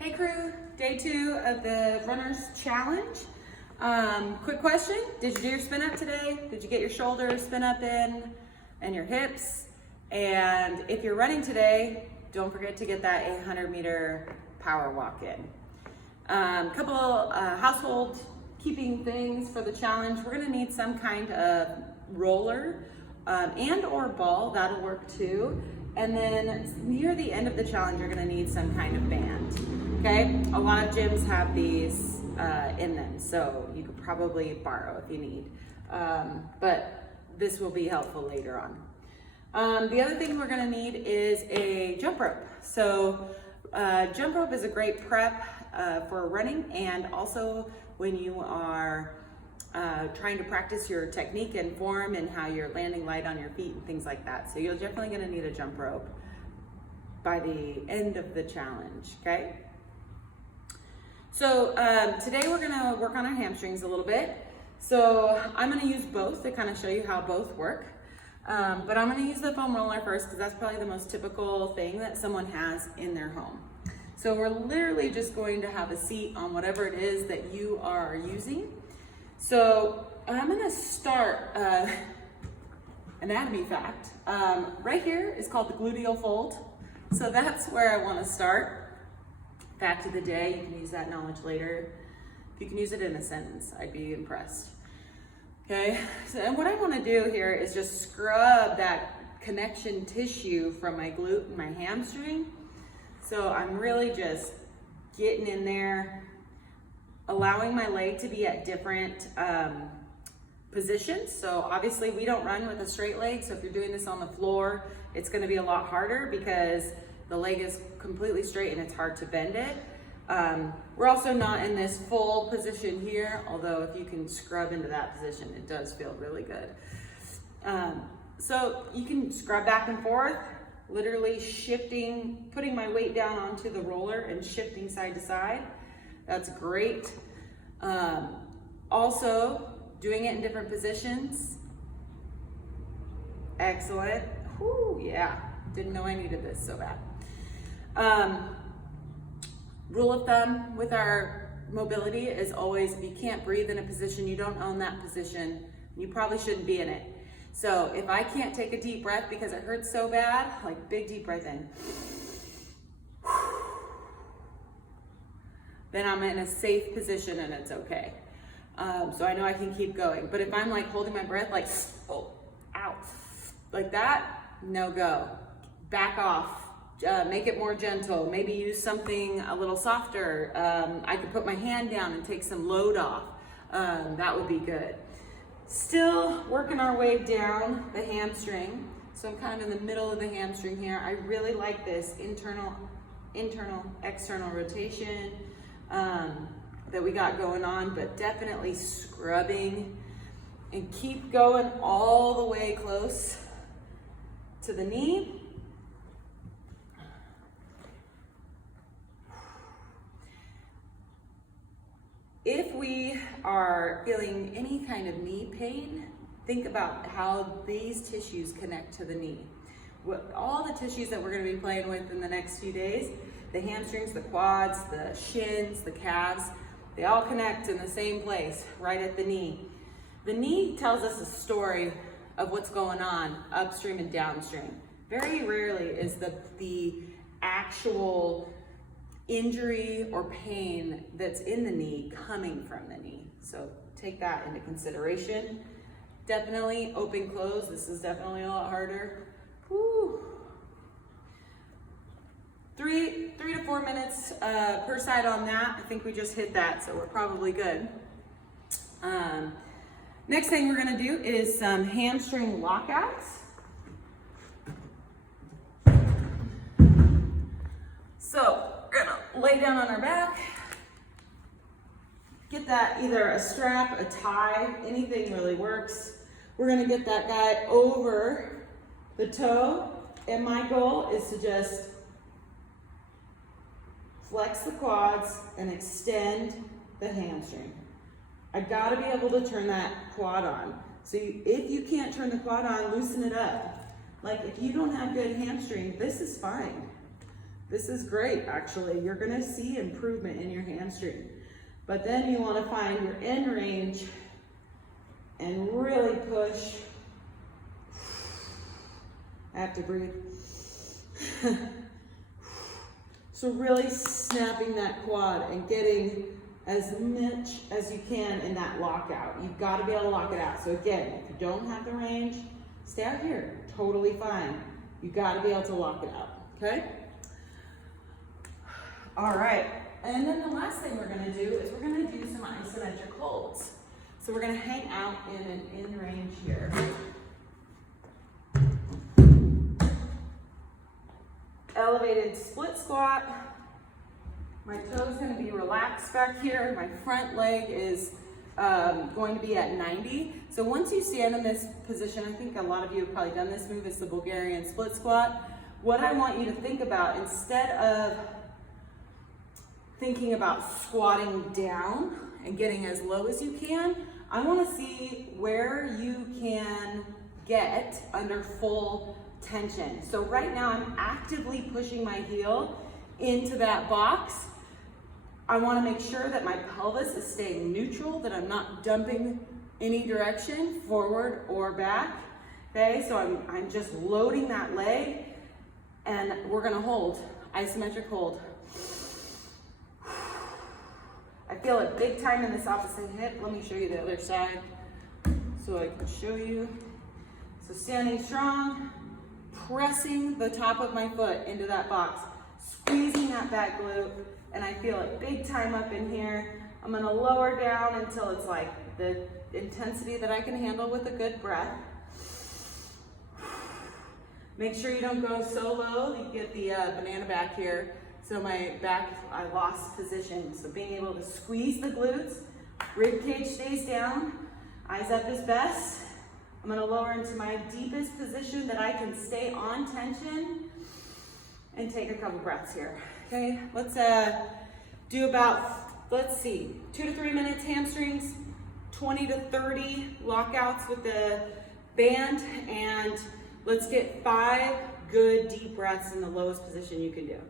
Hey crew, day 2 of the Runners Challenge. Quick question, did you do your spin up today? Did you get your shoulders spin up in and your hips? And if you're running today, don't forget to get that 800-meter power walk in. Couple household keeping things for the challenge. We're gonna need some kind of roller and or ball, that'll work too. And then near the end of the challenge, you're gonna need some kind of band, okay? A lot of gyms have these in them, so you could probably borrow if you need. But this will be helpful later on. The other thing we're gonna need is a jump rope. So jump rope is a great prep for running, and also when you are trying to practice your technique and form and how you're landing light on your feet and things like that. So you're definitely gonna need a jump rope by the end of the challenge, okay? So today we're gonna work on our hamstrings a little bit. So I'm gonna use both to kind of show you how both work. But I'm gonna use the foam roller first because that's probably the most typical thing that someone has in their home. So we're literally just going to have a seat on whatever it is that you are using. So I'm gonna start, anatomy fact. Right here is called the gluteal fold. So that's where I wanna start. Fact of the day, you can use that knowledge later. If you can use it in a sentence, I'd be impressed. Okay, so, and what I wanna do here is just scrub that connection tissue from my glute and my hamstring. So I'm really just getting in there, allowing my leg to be at different positions. So obviously we don't run with a straight leg. So if you're doing this on the floor, it's gonna be a lot harder because the leg is completely straight and it's hard to bend it. We're also not in this full position here, although if you can scrub into that position, it does feel really good. So you can scrub back and forth, literally shifting, putting my weight down onto the roller and shifting side to side. That's great. Also, doing it in different positions. Excellent. Whew, yeah, didn't know I needed this so bad. Rule of thumb with our mobility is always, if you can't breathe in a position, you don't own that position, you probably shouldn't be in it. So if I can't take a deep breath because it hurts so bad, like big deep breath in, then I'm in a safe position and it's okay. So I know I can keep going. But if I'm like holding my breath, like, oh, ow, like that, no go. Back off, make it more gentle. Maybe use something a little softer. I could put my hand down and take some load off. That would be good. Still working our way down the hamstring. So I'm kind of in the middle of the hamstring here. I really like this internal, external rotation that we got going on, but definitely scrubbing and keep going all the way close to the knee. If we are feeling any kind of knee pain, think about how these tissues connect to the knee. All the tissues that we're going to be playing with in the next few days, the hamstrings, the quads, the shins, the calves, they all connect in the same place, right at the knee. The knee tells us a story of what's going on upstream and downstream. Very rarely is the actual injury or pain that's in the knee coming from the knee. So take that into consideration. Definitely open close. This is definitely a lot harder. Woo. 3 to 4 minutes per side on that. I think we just hit that, so we're probably good. Next thing we're gonna do is some hamstring lockouts. So we're gonna lay down on our back, get that either a strap, a tie, anything really works. We're gonna get that guy over the toe, and my goal is to just flex the quads and extend the hamstring. I gotta be able to turn that quad on. So if you can't turn the quad on, loosen it up. Like if you don't have good hamstring, this is fine. This is great, actually. You're gonna see improvement in your hamstring. But then you wanna find your end range and really push. I have to breathe. So really snapping that quad and getting as much as you can in that lockout. You've got to be able to lock it out. So again, if you don't have the range, stay out here, totally fine. You've got to be able to lock it out, okay? All right, and then the last thing we're gonna do is we're gonna do some isometric holds. So we're gonna hang out in an in range here. Elevated split squat. My toe's gonna be relaxed back here. My front leg is going to be at 90. So once you stand in this position, I think a lot of you have probably done this move, it's the Bulgarian split squat. What I want you to think about, instead of thinking about squatting down and getting as low as you can, I wanna see where you can get under full tension. So right now I'm actively pushing my heel into that box. I wanna make sure that my pelvis is staying neutral, that I'm not dumping any direction, forward or back. Okay, so I'm just loading that leg, and we're gonna hold, isometric hold. I feel it big time in this opposite hip. Let me show you the other side so I can show you. So standing strong, pressing the top of my foot into that box, squeezing that back glute, and I feel it big time up in here. I'm gonna lower down until it's like the intensity that I can handle with a good breath. Make sure you don't go so low, you get the banana back here. So my back, I lost position. So being able to squeeze the glutes, rib cage stays down, eyes up is best. I'm gonna lower into my deepest position that I can stay on tension and take a couple breaths here. Okay, let's do about, let's see, 2 to 3 minutes hamstrings, 20 to 30 lockouts with the band, and let's get 5 good deep breaths in the lowest position you can do.